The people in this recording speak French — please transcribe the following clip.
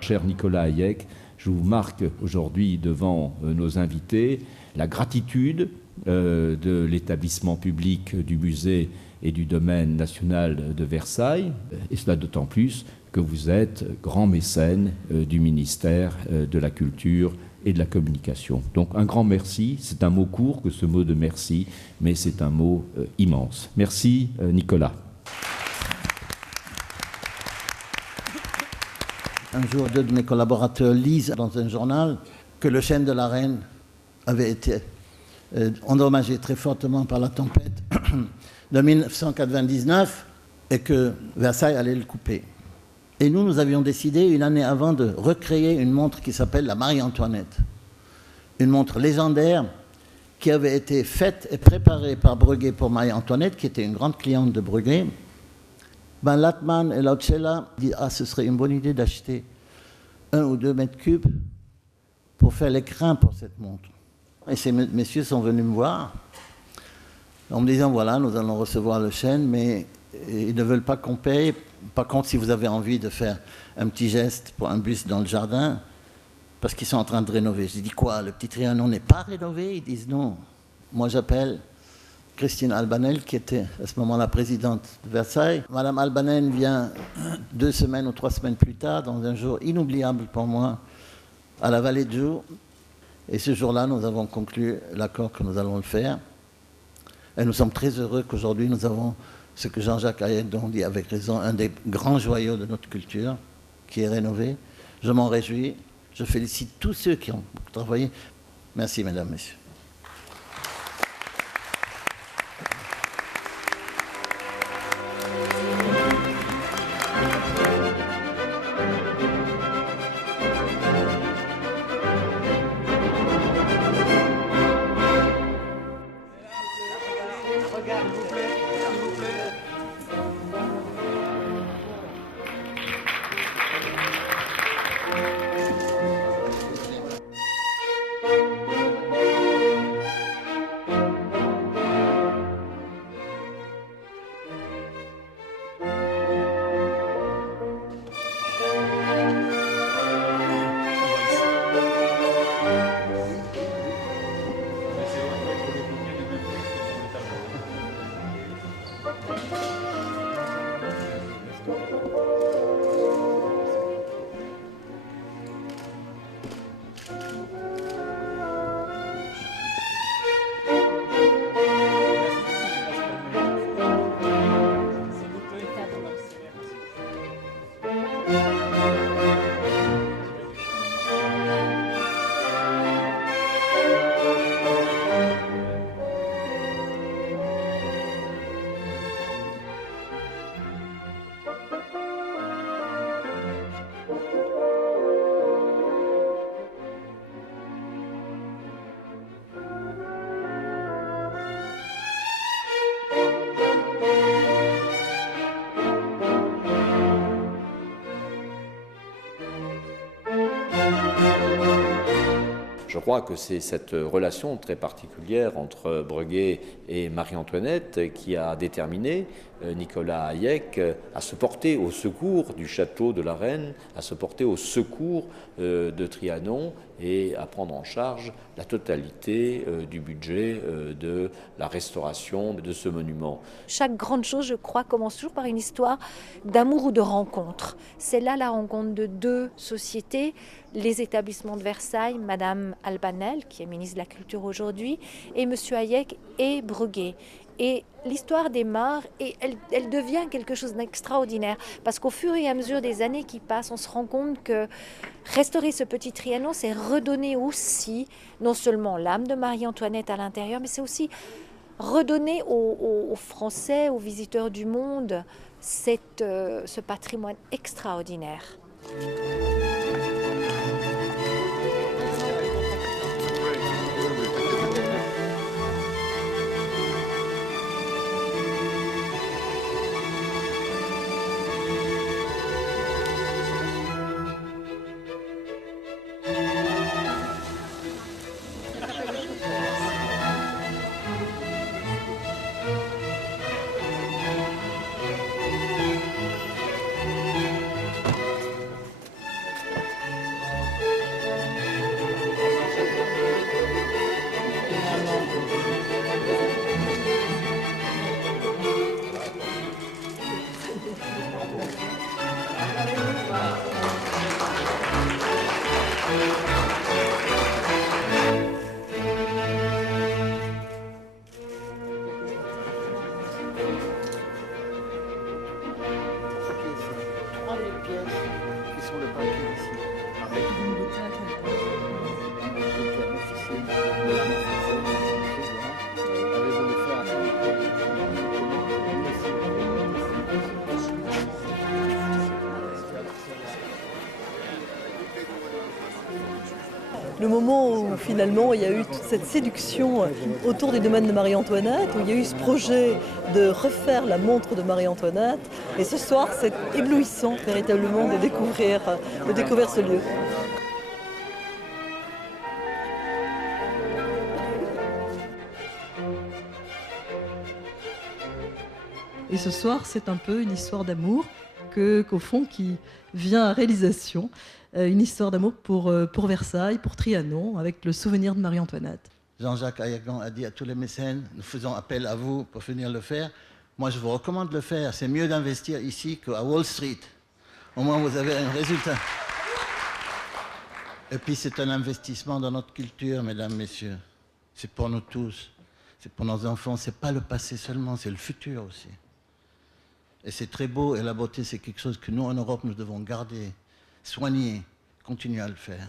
Cher Nicolas Hayek, je vous marque aujourd'hui devant nos invités la gratitude de l'établissement public du musée et du domaine national de Versailles, et cela d'autant plus que vous êtes grand mécène du ministère de la Culture et de la Communication. Donc un grand merci, c'est un mot court que ce mot de merci, mais c'est un mot immense. Merci Nicolas. Un jour, deux de mes collaborateurs lisent dans un journal que le chêne de la Reine avait été endommagé très fortement par la tempête de 1999 et que Versailles allait le couper. Et nous avions décidé une année avant de recréer une montre qui s'appelle la Marie-Antoinette. Une montre légendaire qui avait été faite et préparée par Breguet pour Marie-Antoinette, qui était une grande cliente de Breguet. Ben Latman et Lautschella disent « Ah, ce serait une bonne idée d'acheter 1 ou 2 mètres cubes pour faire l'écrin pour cette montre. » Et ces messieurs sont venus me voir en me disant « Voilà, nous allons recevoir le chêne, mais ils ne veulent pas qu'on paye. Par contre, si vous avez envie de faire un petit geste pour un buste dans le jardin, parce qu'ils sont en train de rénover. » J'ai dit « Quoi, le petit Trianon n'est pas rénové ?» Ils disent « Non. » Moi, j'appelle Christine Albanel, qui était à ce moment-là présidente de Versailles. Madame Albanel vient 2 semaines ou 3 semaines plus tard, dans un jour inoubliable pour moi, à la Vallée de Joux. Et ce jour-là, nous avons conclu l'accord que nous allons le faire. Et nous sommes très heureux qu'aujourd'hui, nous avons ce que Jean-Jacques Hayek dit avec raison, un des grands joyaux de notre culture, qui est rénové. Je m'en réjouis. Je félicite tous ceux qui ont travaillé. Merci, mesdames, messieurs. Je crois que c'est cette relation très particulière entre Breguet et Marie-Antoinette qui a déterminé Nicolas Hayek à se porter au secours du château de la Reine, à se porter au secours de Trianon et à prendre en charge la totalité du budget de la restauration de ce monument. Chaque grande chose, je crois, commence toujours par une histoire d'amour ou de rencontre. C'est là la rencontre de 2 sociétés, les établissements de Versailles, Madame Albanel, qui est ministre de la Culture aujourd'hui, et Monsieur Hayek et Breguet. Et l'histoire démarre et elle devient quelque chose d'extraordinaire parce qu'au fur et à mesure des années qui passent, on se rend compte que restaurer ce petit Trianon, c'est redonner aussi non seulement l'âme de Marie-Antoinette à l'intérieur, mais c'est aussi redonner aux Français, aux visiteurs du monde, ce patrimoine extraordinaire. le moment où finalement il y a eu toute cette séduction autour du domaine de Marie-Antoinette, où il y a eu ce projet de refaire la montre de Marie-Antoinette. Et ce soir, c'est éblouissant véritablement de découvrir ce lieu. Et ce soir, c'est un peu une histoire d'amour qu'au fond, qui vient à réalisation. Une histoire d'amour pour Versailles, pour Trianon, avec le souvenir de Marie-Antoinette. Jean-Jacques Ayagan a dit à tous les mécènes, nous faisons appel à vous pour venir le faire. Moi, je vous recommande de le faire. C'est mieux d'investir ici qu'à Wall Street. Au moins, vous avez un résultat. Et puis, c'est un investissement dans notre culture, mesdames, messieurs. C'est pour nous tous. C'est pour nos enfants. C'est pas le passé seulement, c'est le futur aussi. Et c'est très beau, et la beauté, c'est quelque chose que nous, en Europe, nous devons garder, soigner, continuer à le faire.